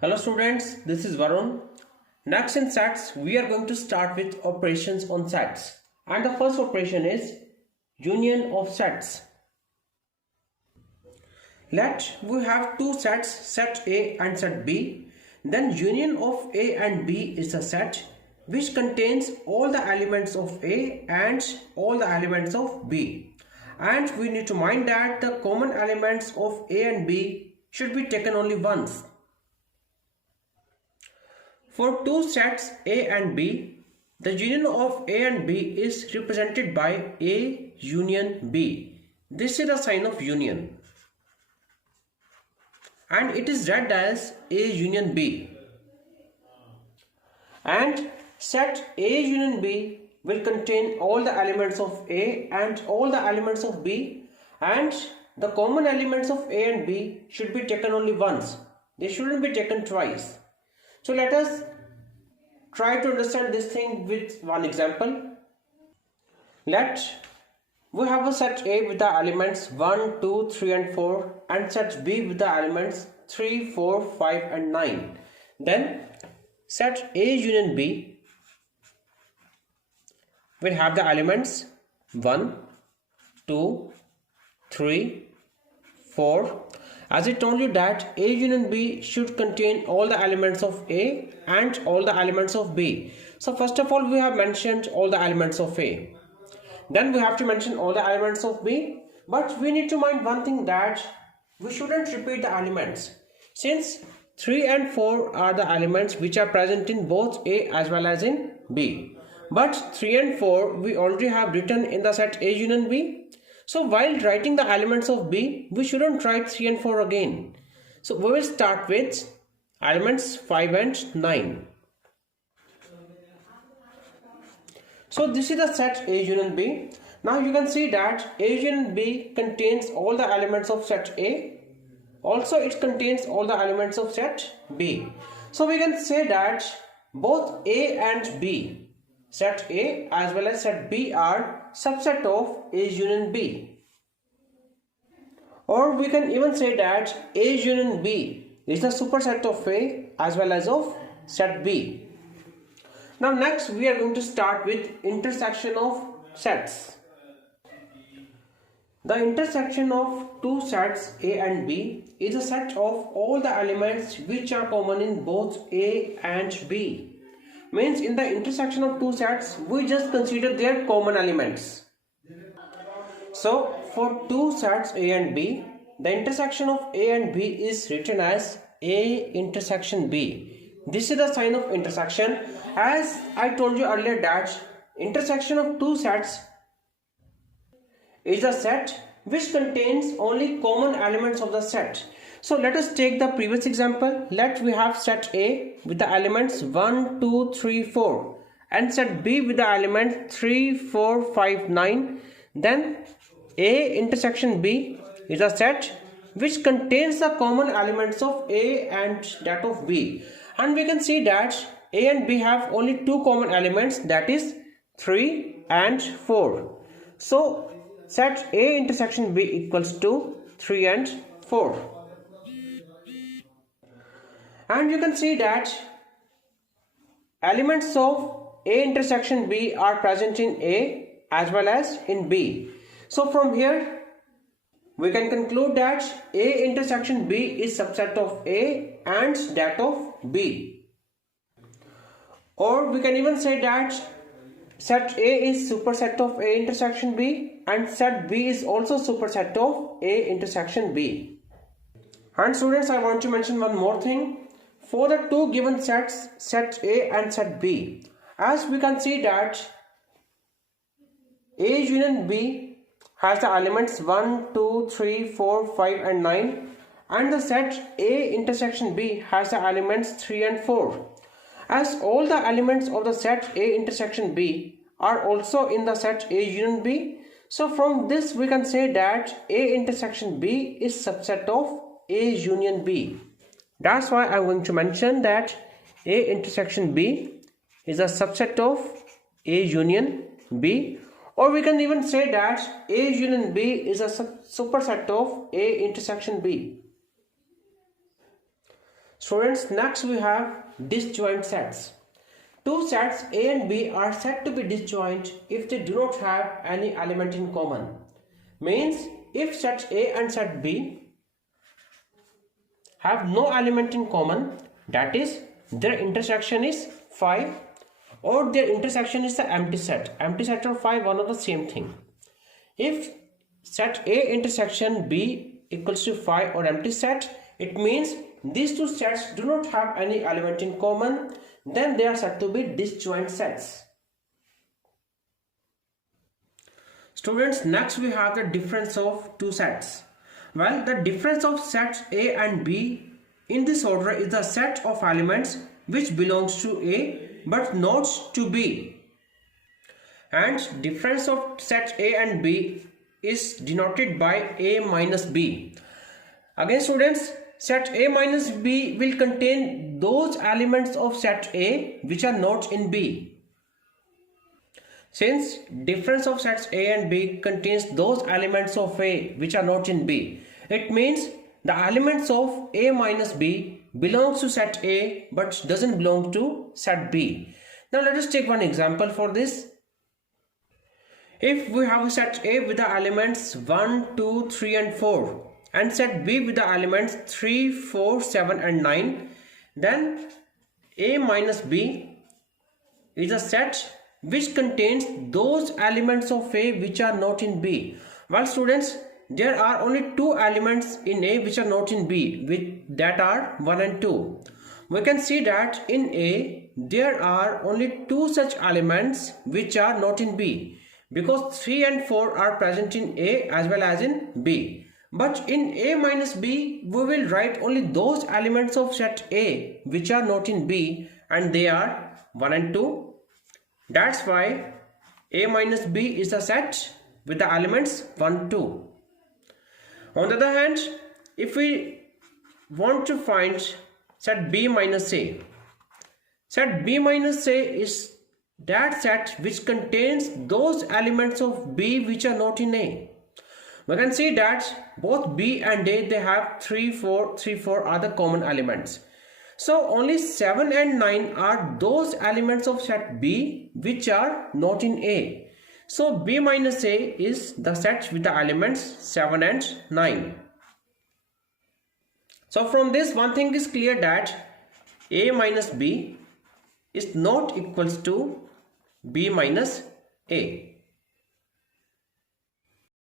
Hello students, this is Varun. Next in sets, we are going to start with operations on sets. And the first operation is union of sets. Let we have two sets, set A and set B. Then union of A and B is a set which contains all the elements of A and all the elements of B. And we need to mind that the common elements of A and B should be taken only once. For two sets A and B, the union of A and B is represented by A union B. This is a sign of union. And it is read as A union B. And set A union B will contain all the elements of A and all the elements of B, and the common elements of A and B should be taken only once. They shouldn't be taken twice. So let us try to understand this thing with one example. Let we have a set A with the elements 1, 2, 3 and 4 and set B with the elements 3, 4, 5 and 9. Then set A union B will have the elements 1, 2, 3, 4. As I told you that A union B should contain all the elements of A and all the elements of B. So first of all we have mentioned all the elements of A. Then we have to mention all the elements of B. But we need to mind one thing, that we shouldn't repeat the elements. Since 3 and 4 are the elements which are present in both A as well as in B. But 3 and 4 we already have written in the set A union B. So while writing the elements of B, we shouldn't write 3 and 4 again. So we will start with elements 5 and 9. So this is the set A union B. Now you can see that A union B contains all the elements of set A. Also it contains all the elements of set B. So we can say that both A and B, set A as well as set B, are subset of A union B. Or we can even say that A union B is the superset of A as well as of set B. Now next we are going to start with intersection of sets. The intersection of two sets A and B is a set of all the elements which are common in both A and B. Means in the intersection of two sets we just consider their common elements. So for two sets A and B, the intersection of A and B is written as A intersection B. This is the sign of intersection. As I told you earlier that intersection of two sets is a set which contains only common elements of the set. So let us take the previous example. Let we have set A with the elements 1, 2, 3, 4 and set B with the element 3, 4, 5, 9. Then A intersection B is a set which contains the common elements of A and that of B. And we can see that A and B have only two common elements, that is 3 and 4. So set A intersection B equals to 3 and 4. And you can see that elements of A intersection B are present in A as well as in B. So from here we can conclude that A intersection B is subset of A and that of B. Or we can even say that set A is superset of A intersection B and set B is also superset of A intersection B. And students, I want to mention one more thing. For the two given sets, set A and set B, as we can see that A union B has the elements 1, 2, 3, 4, 5 and 9, and the set A intersection B has the elements 3 and 4. As all the elements of the set A intersection B are also in the set A union B, so from this we can say that A intersection B is subset of A union B. That's why I'm going to mention that A intersection B is a subset of A union B. Or we can even say that A union B is a superset of A intersection B. Students, next we have disjoint sets. Two sets A and B are said to be disjoint if they do not have any element in common. Means if set A and set B have no element in common, that is their intersection is 5, or their intersection is the empty set. Empty set or 5, one of the same thing. If set A intersection B equals to 5 or empty set, it means these two sets do not have any element in common, then they are said to be disjoint sets. Students, next we have the difference of two sets. Well, the difference of sets A and B in this order is the set of elements which belongs to A but not to B. And difference of sets A and B is denoted by A minus B. Again students, set A minus B will contain those elements of set A which are not in B. Since difference of sets A and B contains those elements of A which are not in B, it means the elements of A minus B belongs to set A but doesn't belong to set B. Now let us take one example for this. If we have a set A with the elements 1, 2, 3 and 4 and set B with the elements 3, 4, 7 and 9, then A minus B is a set which contains those elements of A which are not in B. Well students, there are only two elements in A which are not in B, that are 1 and 2. We can see that in A there are only two such elements which are not in B, because 3 and 4 are present in A as well as in B. But in A minus B, we will write only those elements of set A which are not in B, and they are 1 and 2. That's why A minus B is a set with the elements 1, 2. On the other hand, if we want to find set B minus A, set B minus A is that set which contains those elements of B which are not in A. We can see that both B and A, they have 3, 4, 3, 4 are the common elements. So only 7 and 9 are those elements of set B which are not in A. So B minus A is the set with the elements 7 and 9. So from this, one thing is clear, that A minus B is not equals to B minus A.